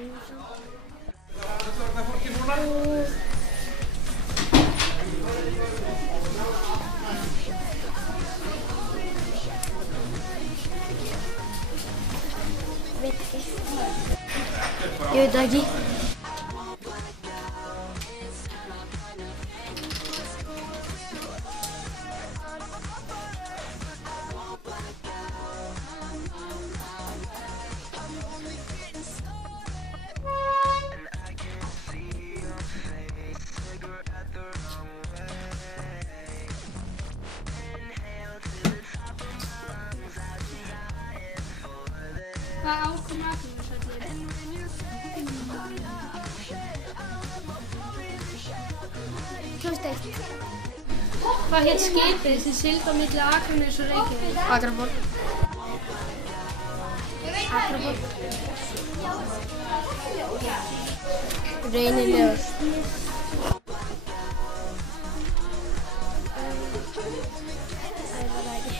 Ég veit það ekki. Hvað ákom atvinnusveitir? Hvað hét skipið sem sigldi á milli Akraness og Reykjavík? Akraborg. Akraborg. Reynilegur. Það var það ekki.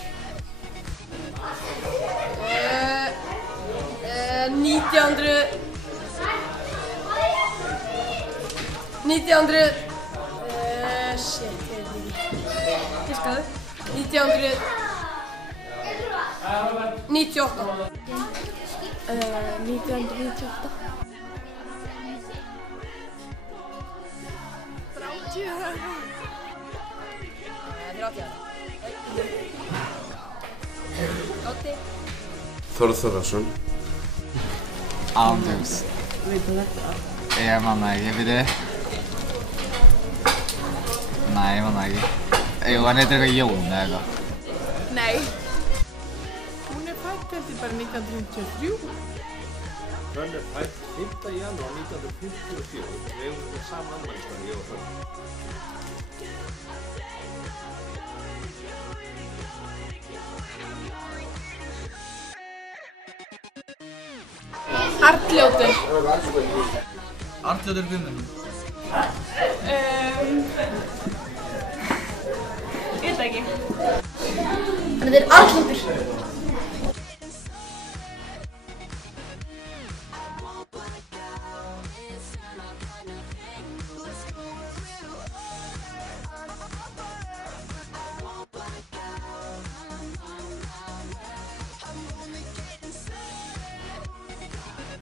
1900 shit, ég veit ekki. Fiskaðu. 1998. 1998. 30. Þórður Þórðarsson. Ándjóks. Ég man það ekki, byrju. Nei, ég man það ekki. Jú, hann heitir eitthvað Jón eða eitthvað. Nei. Hún fædd held ég bara 1953. Hrönn fædd 5. janúar 1954. Við eigum þetta saman afmælisdag, ég og Hrönn. Arnljótur. Arnljótur Guðmundsson. Ég veit það ekki. Þetta er Arnljótur.